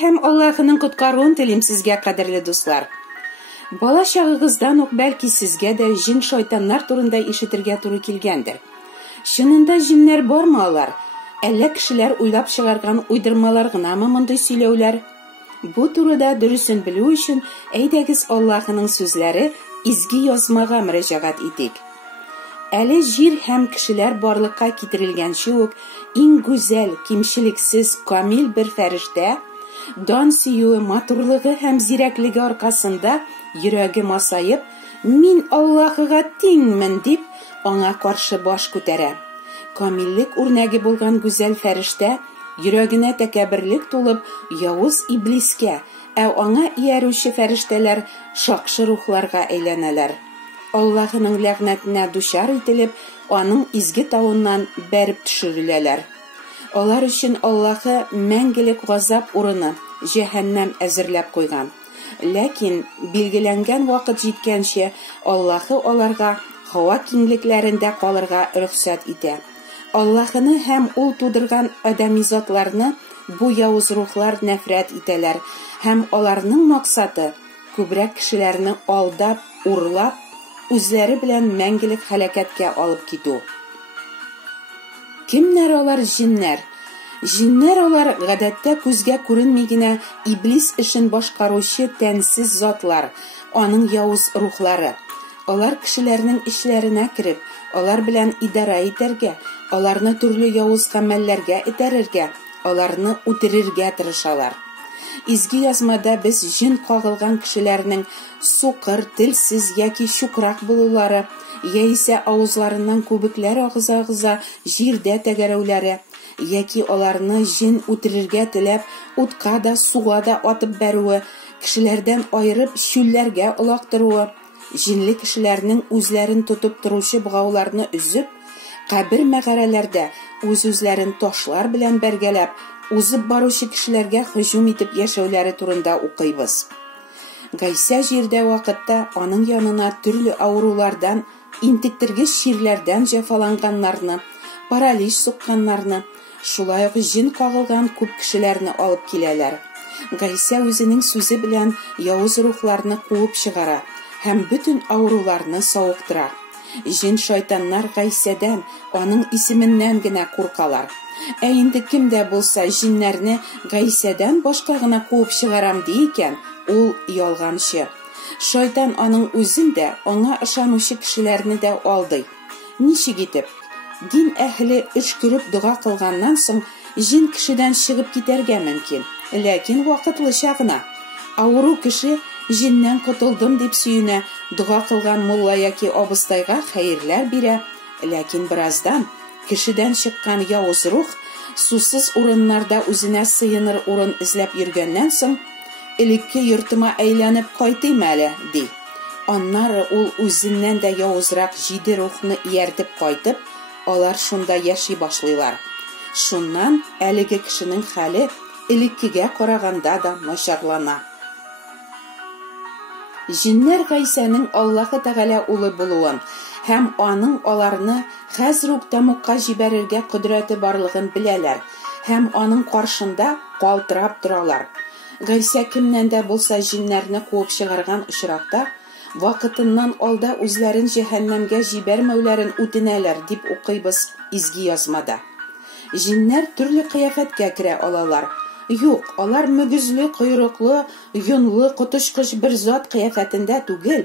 һәм Аллаһның коткаруын телим сезгә, кадерле дуслар. Бала чагыгыздан ук бәлки сезгә дә җин шайтаннар турында ишетергә туры килгәндер. Шунында җиннәр бармы алар? Әллә кешеләр уйлап чыгарган уйдырмалар гынамы мондый сөйләүләр? Бу турыда дөресен белү өчен әйдәгез Аллаһның сүзләре изге язмага мөрәҗәгать итик. Әле җир һәм кешеләр барлыкка китерелгәнче үк иң гүзәл, кимчелексез, камил бер фәрештә, дан сөюе, матурлыгы һәм зирәклеге аркасында йөрәге масаеп, мин Аллаһыга тиңмен дип, аңа каршы баш күтәрә. Камиллек үрнәге булган гүзәл фәрештә йөрәгенә тәкәбберлек тулып, явыз иблискә, аңа иярүче фәрештәләр шакшы рухларга әйләнәләр. Аллаһның ләгънәтенә дучар ителеп, аның изге тавыннан бәреп төшереләләр. Алар өчен Аллаһы мәңгелек газап урыны, җәһәннәм әзерләп куйган. Ләкин билгеләнгән вакыт җиткәнче Аллаһы аларга һава киңлекләрендә калырга рөхсәт итә. Аллаһны һәм ул тудырган адәмизатларны бу явыз рухлар нәфрәт итәләр һәм аларның максаты күбрәк кешеләрне алдап, урлап, үзләре белән мәңгелек һәлакәткә алып китү. Кемнәр алар җиннәр? Җиннәр алар гадәттә күзгә күренми генә иблис эшен башкаручы тәнсез затлар, аның явыз рухлары. Алар кешеләрнең эшләренә кереп, алар белән идара итәргә, аларны төрле явыз гамәлләргә этәрергә, аларны үтерергә тырышалар. Изге язмада без җин кагылган кешеләрнең сукыр, телсез яки чукрак булулары, яисә авызларыннан күбекләр агыза-агыза җирдә тәгәрәүләре, яки аларны җин үтерергә теләп, утка да, суга да атып бәрүе, кешеләрдән аерып чүлләргә олактыруы, җинле кешеләрнең үзләрен тотып торучы богауларны өзеп, кабер мәгарәләрдә үз-үзләрен ташлар белән бәргәләп, узып баручы кешеләргә һөҗүм итеп яшәүләре турында укыйбыз. Гайса җирдә вакытта аның янына төрле авырулардан, интектергеч чирләрдән җәфаланганнарны, паралич сукканнарны, шулай ук җин кагылган күп кешеләрне алып киләләр. Гайса үзенең сүзе белән явыз рухларны куып чыгара һәм бөтен авыруларны савыктыра. Җин шайтаннар Гайсәдән, аның исеменнән генә куркалар. Инде кемдә булса җиннәрне Гайсәдән башка гына куып чыгарам ди икән, ул ялганчы. Шайтан аның үзен дә, аңа ышанучы кешеләрне дә алдый. Ничек итеп? Дин әһле эш күреп дуга кылганнан соң җин кешедән чыгып китәргә мөмкин, ләкин вакытлыча гына. Авыру кеше җиннән котылдым дип сөенә, дуга кылган мулла яки абыстайга хәерләр бирә, ләкин бераздан кешедән чыккан явыз рух сусыз урыннарда үзенә сыеныр урын эзләп йөргәннән соң, элекке йортыма әйләнеп кайтыйм әле, ди. Аннары ул үзеннән дә явызрак 7 рухны ияртеп кайтып, алар шунда яши башлыйлар. Шуннан әлеге кешенең хәле элеккегә караганда да начарлана. Җиннәр Гайсәнең Аллаһы Тәгалә улы булуын һәм аның аларны хәзер үк тәмугка җибәрергә кодрәте барлыгын беләләр һәм аның каршында калтырап торалар. Гайсә кемнән дә булса җиннәрне куып чыгарган очракта, вакытыннан алда үзләрен җәһәннәмгә җибәрмәүләрен үтенәләр дип укыйбыз изге язмада. Җиннәр төрле кыяфәткә керә алалар. Юк, алар мөгезле, койрыклы, йонлы, котышкыч бер зат кыяфәтендә түгел,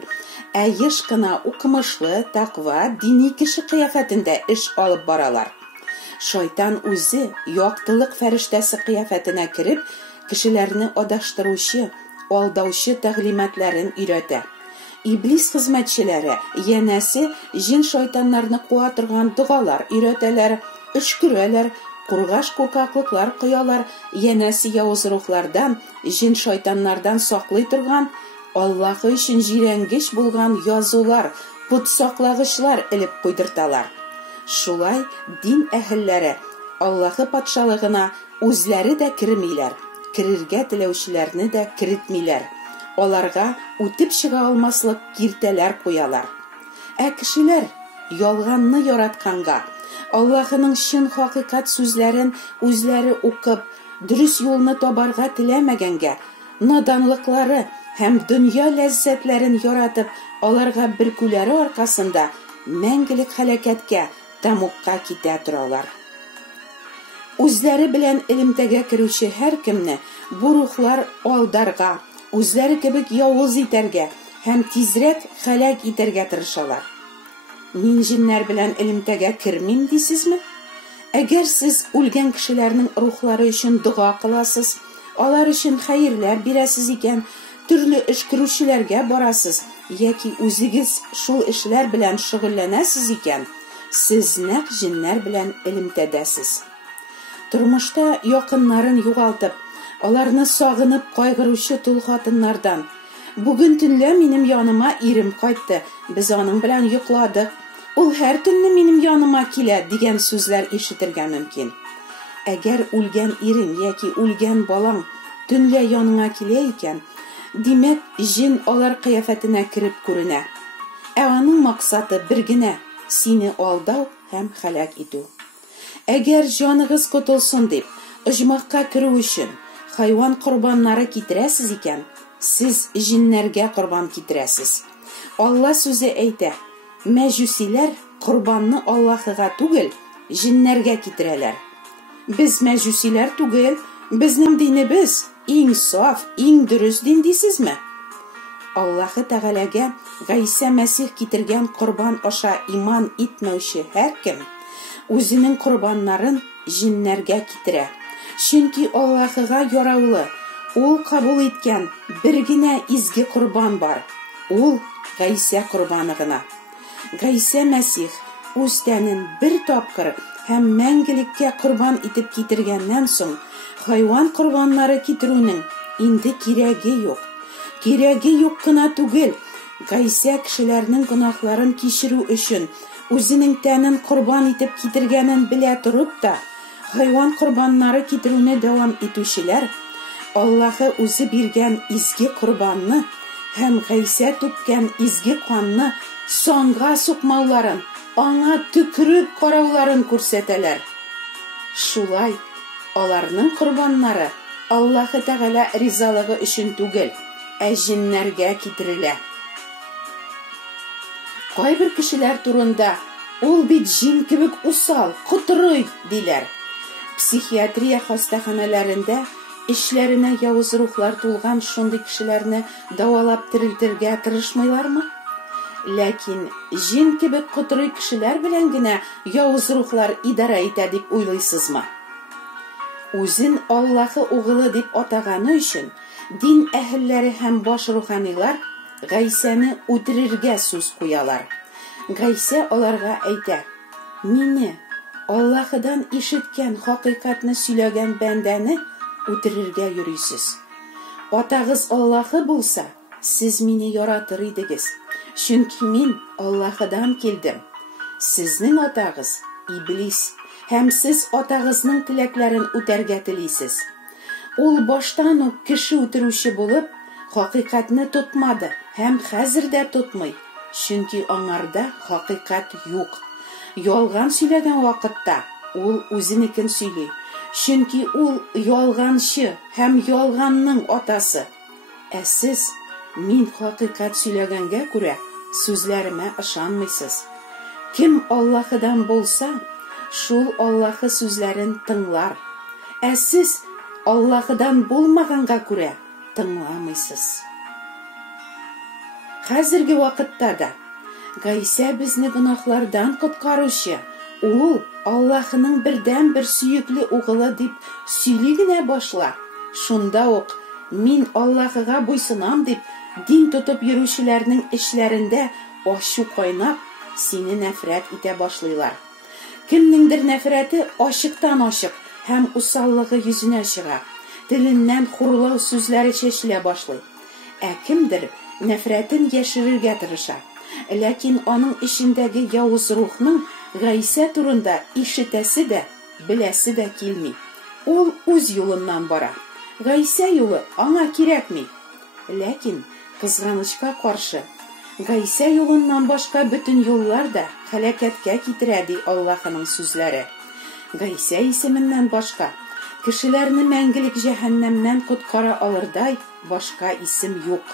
еш кына укымышлы, таква, дини кеше кыяфәтендә эш алып баралар. Шайтан үзе яктылык фәрештәсе кыяфәтенә кереп, кешеләрне адаштыручы, алдаучы тәгълиматларын өйрәтә. Иблис хезмәтчеләре, янәсе җин шайтаннарны куа торган дугалар өйрәтәләр, өшкерәләр, кургаш куркаклыклар кыялар, янәсе явыз рухлардан, җин шайтаннардан саклый торган, Аллаһы өчен җирәнгеч булган язулар, пут саклагычлар элеп куйдырталар. Шулай дин әһелләре Аллаһы патшалыгына үзләре дә кермиләр, керергә теләүчеләрне дә кертмиләр. Аларга үтеп чыга алмаслык киртәләр куялар. Кешеләр ялганны яратканга, Аллаһының чын хакыйкать сүзләрен үзләре укып, дөрес юлны табарга теләмәгәнгә, наданлыклары һәм дөнья ләззәтләрен яратып, аларга бөркүләре аркасында мәңгелек һәлакәткә, тамукка китә торалар. Үзләре белән элемтәгә керүче һәр кемне бу рухлар алдарга, үзләре кебек явыз итәргә һәм тизрәк һәлак итәргә тырышалар. Мин җиннәр белән элемтәгә кермим дисезме? Әгәр сез үлгән кешеләрнең рухлары өчен дуга кыласыз, алар өчен хәерләр бирәсез икән, төрле эш күрүчеләргә барасыз, яки үзегез шул эшләр белән шөгыльләнәсез икән, сез нәкъ җиннәр белән элемтәдәсез. Тормышта якыннарын югалтып, аларны сагынып кайгыручы тол хатыннардан: "Бүген төнлә минем яныма ирем кайтты, без аның белән йокладык. Ул һәр төнне минем яныма килә" дигән сүзләр ишетергә мөмкин. Әгәр үлгән ирең яки үлгән балаң төнлә яныңа килә икән, димәк, җин алар кыяфәтенә кереп күренә. Аның максаты бер генә: сине алдау һәм һәлак итү. Әгәр җаныгыз котылсын дип, оҗмахка керү өчен хайван корбаннары китерәсез икән, сез җиннәргә корбан китерәсез. Алла сүзе әйтә: мәҗүсиләр корбанны Аллаһыга түгел, җиннәргә китерәләр. Без мәҗүсиләр түгел, безнең динебез иң саф, иң дөрес дин дисезме? Аллаһы Тәгаләгә Гайса Мәсих китергән корбан аша иман итмәүче һәр кем үзенең корбаннарын җиннәргә китерә. Чөнки Аллаһыга яраулы, ул кабул иткән бер генә изге корбан бар. Ул Гайса корбаны гына. Гайса Мәсих үз тәнен бер тапкыр һәм мәңгелеккә корбан итеп китергәннән соң, хайван корбаннары китерүнең инде кирәге юк. Кирәге юк кына түгел, Гайса кешеләрнең гөнаһларын кичерү өчен үзенең тәнен корбан итеп китергәнен белә торып та, хайван корбаннары китерүне дәвам итүчеләр Аллаһы үзе биргән изге корбанны һәм Гайса түккән изге канны санга сукмауларын, аңа төкереп карауларын күрсәтәләр. Шулай аларның корбаннары Аллаһы Тәгалә ризалыгы өчен түгел, ә җиннәргә китерелә. Кайбер кешеләр турында: "Ул бит җин кебек усал, котырый" диләр. Психиатрия хастаханәләрендә эшләренә явыз рухлар тулган шундый кешеләрне давалап терелтергә тырышмыйлармы? Ләкин җин кебек котырый кешеләр белән генә явыз рухлар идара итә дип уйлыйсызмы? Үзен Аллаһы угылы дип атаганы өчен дин әһелләре һәм баш руханилар Гайсаны үтерергә сүз куялар. Гайса аларга әйтә: "Мине, Аллаһыдан ишеткән хакыйкатьне сөйләгән бәндәне үтерергә йөрисез. Атагыз Аллаһы булса, сез мине яратыр идегез, чөнки мин Аллаһыдан килдем. Сезнең атагыз Иблис, һәм сез атагызның теләкләрен үтәргә телисез. Ул баштан ук кеше үтерүче булып, хакыйкатьне тотмады һәм хәзер дә тотмый, чөнки аңарда хакыйкать юк. Ялган сөйләгән вакытта ул үзенекен сөйли, чөнки ул ялганчы һәм ялганның атасы. Ә сез, мин хакыйкать сөйләгәнгә күрә, сүзләремә ышанмыйсыз. Кем Аллаһыдан булса, шул Аллаһы сүзләрен тыңлар. Ә сез Аллаһыдан булмаганга күрә тыңламыйсыз." Хәзерге вакытта да Гайса безне гөнаһлардан коткаручы, ул Аллаһының бердән бер сөекле угылы дип сөйли генә башла. Шунда ук мин Аллаһыга буйсынам дип дин тотып йөрүчеләрнең эшләрендә ачу кайнап, сине нәфрәт итә башлыйлар. Кемнеңдер нәфрәте ачыктан-ачык һәм усаллыгы йөзенә чыга. Теленнән хурлау сүзләре чәчелә башлый. Ә кемдер нәфрәтен яшерергә тырыша. Ләкин аның эчендәге явыз рухның Гайса турында ишетәсе дә, беләсе дә килми. Ул үз юлыннан бара. Гайса юлы аңа кирәкми. Ләкин кызганычка каршы, Гайса юлыннан башка бөтен юллар да һәлакәткә китерә ди Аллаһының сүзләре. Гайса исеменнән башка Кешеләрне мәңгелек җәһәннәмнән коткара алырдай башка исем юк.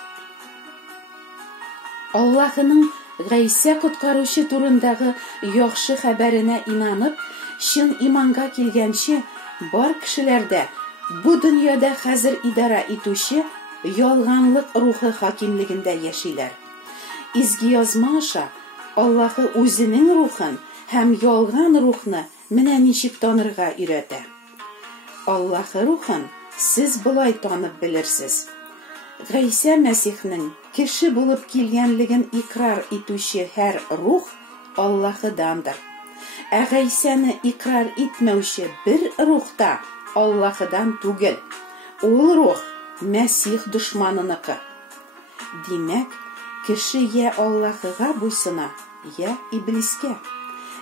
Аллаһның Гайса коткаручы турындагы яхшы хәбәренә инанып, чын иманга килгәнче, бар кешеләрдә бу дөньяда хәзер идара итүче ялганлык рухы хакимлегендә яшиләр. Изге язма аша Аллаһы үзенең рухын һәм ялган рухны менә ничек танырга өйрәтә. Аллаһы рухын сез болай танып белерсез. Гайса Мәсихнең кеше булып килгәнлеген икрар итүче һәр рух Аллаһыдандыр. Ә Гайсаны икрар итмәүче бер рух та Аллаһыдан түгел. Ул рух Мәсих дошманыныкы. Димәк, кеше я Аллаһыга буйсына, я Иблискә.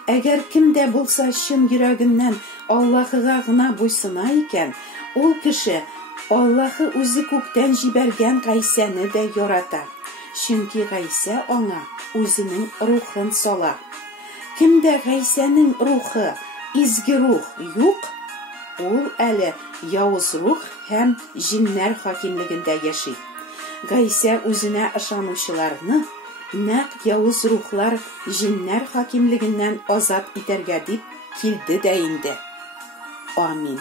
Әгәр кемдә булса чын йөрәгеннән Аллаһыга гына буйсына икән, ул кеше Аллаһы үзе күктән җибәргән Гайсаны да ярата. Чөнки Гайса аңа үзенең рухын сала. Кемдә Гайсаның рухы, изге рух юк, ул әле явыз рух һәм җиннәр хакимлегендә яши. Гайса үзенә ышанучыларны нәкъ явыз рухлар җиннәр хакимлегеннән азат итәргә дип килде дә инде. Амин.